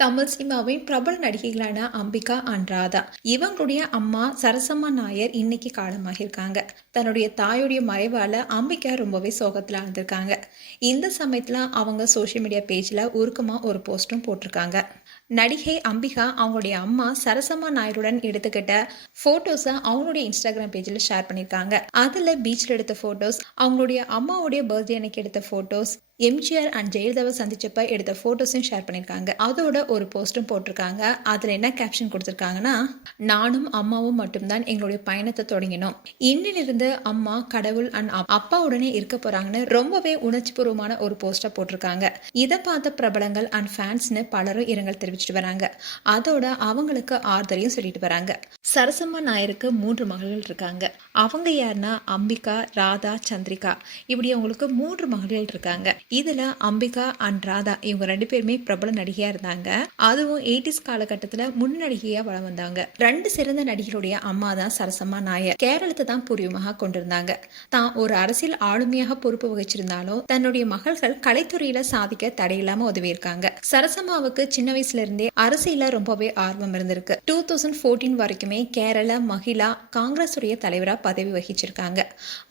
தமிழ் சினிமாவின் பிரபல நடிகைகளான அம்பிகா அண்ட் ராதா இவங்களுடைய அம்மா சரசம்மா நாயர் இன்னைக்கு காலமாகியிருக்காங்க. தன்னுடைய தாயுடைய மறைவால அம்பிகா ரொம்பவே சோகத்துல ஆழ்ந்திருக்காங்க. இந்த சமயத்துல அவங்க சோஷியல் மீடியா பேஜ்ல உருக்கமா ஒரு போஸ்டும் போட்டிருக்காங்க. நடிகை அம்பிகா அவங்களுடைய அம்மா சரசம்மா நாயருடன் எடுத்துக்கிட்ட போட்டோஸை அவங்களுடைய இன்ஸ்டாகிராம் பேஜில் ஷேர் பண்ணியிருக்காங்க. அதில் பீச்சில் எடுத்த போட்டோஸ், அவங்களுடைய அம்மாவுடைய பர்த்டே அன்னைக்கு எடுத்த போட்டோஸ், எம்ஜிஆர் அண்ட் ஜெயலலிதாவை சந்திச்சப்ப எடுத்த போட்டோஸையும் ஷேர் பண்ணியிருக்காங்க. அதோட ஒரு போஸ்டும் போட்டிருக்காங்க. அதில் என்ன கேப்ஷன் கொடுத்துருக்காங்கன்னா, நானும் அம்மாவும் மட்டும்தான் எங்களுடைய பயணத்தை தொடங்கினோம். இன்னிலிருந்து அம்மா கடவுள் அண்ட் அப்பாவுடனே இருக்க போறாங்கன்னு ரொம்பவே உணர்ச்சி பூர்வமான ஒரு போஸ்டா போட்டிருக்காங்க. இதை பார்த்த பிரபலங்கள் அண்ட் ஃபேன்ஸ்னு பலரும் இரங்கல் தெரிவிச்சிட்டு வராங்க. அதோட அவங்களுக்கு ஆறுதலையும் சொல்லிட்டு வராங்க. சரசம்மா நாயருக்கு 3 மகள்கள் இருக்காங்க. அவங்க யாருன்னா அம்பிகா, ராதா, சந்திரிகா. இப்படி அவங்களுக்கு 3 மகள்கள் இருக்காங்க. இதுல அம்பிகா அண்ட் ராதா இவங்க 2 பேருமே பிரபல நடிகையா இருந்தாங்க. அதுவும் 80s காலகட்டத்துல முன்னடிகையா வளம் வந்தாங்க. 2 சிறந்த நடிகளுடைய அம்மா தான் சரசம்மா நாயர். கேரளத்தை தான் பூர்வீகமாக கொண்டிருந்தாங்க. தான் ஒரு அரசியல் ஆளுமையாக பொறுப்பு வகிச்சிருந்தாலும் தன்னுடைய மகள்கள் கலைத்துறையில சாதிக்க தடையில்லாம உதவி இருக்காங்க. சரசம்மாவுக்கு சின்ன வயசுல இருந்தே அரசியல ரொம்பவே ஆர்வம் இருந்திருக்கு. 2014 வரைக்குமே கேரள மகிழா காங்கிரஸ் உடைய தலைவரா பதவி வகிச்சிருக்காங்க.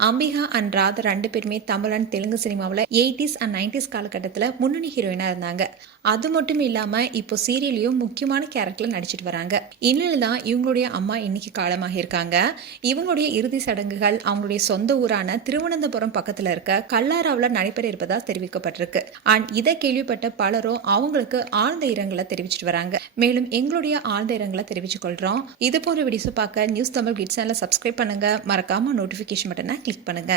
அம்பிகா அண்ட் ராதா 2 பேருமே தமிழ் அண்ட் தெலுங்கு சினிமாவில் 80s அண்ட் 90s காலகட்டத்தில் முன்னணி ஹீரோயினா இருந்தாங்க. அது மட்டும் இல்லாம இப்போ சீரியலையும் முக்கியமான கேரக்டர்ல நடிச்சிட்டு வராங்க. இன்னும் தான் இவங்களுடைய அம்மா இன்னைக்கு காலமாக இருக்காங்க. இவங்களுடைய இறுதி சடங்குகள் அவங்களுடைய சொந்த ஊரான திருவனந்தபுரம் பக்கத்துல இருக்க கல்லாராவில் நடைபெற இருப்பதா தெரிவிக்கப்பட்டிருக்கு. அண்ட் இதை கேள்விப்பட்ட பலரும் அவங்களுக்கு ஆழ்ந்த இரங்கலை தெரிவிச்சிட்டு வராங்க. மேலும் எங்களுடைய ஆழ்ந்த இரங்கலை தெரிவிச்சுக் கொள்றோம். இது போன்ற வீடியோஸ் பார்க்க நியூஸ் தமிழ் கிட்ஸ் சேனலை சப்ஸ்கிரைப் பண்ணுங்க. மறக்காம நோட்டிபிகேஷன் பட்டனை கிளிக் பண்ணுங்க.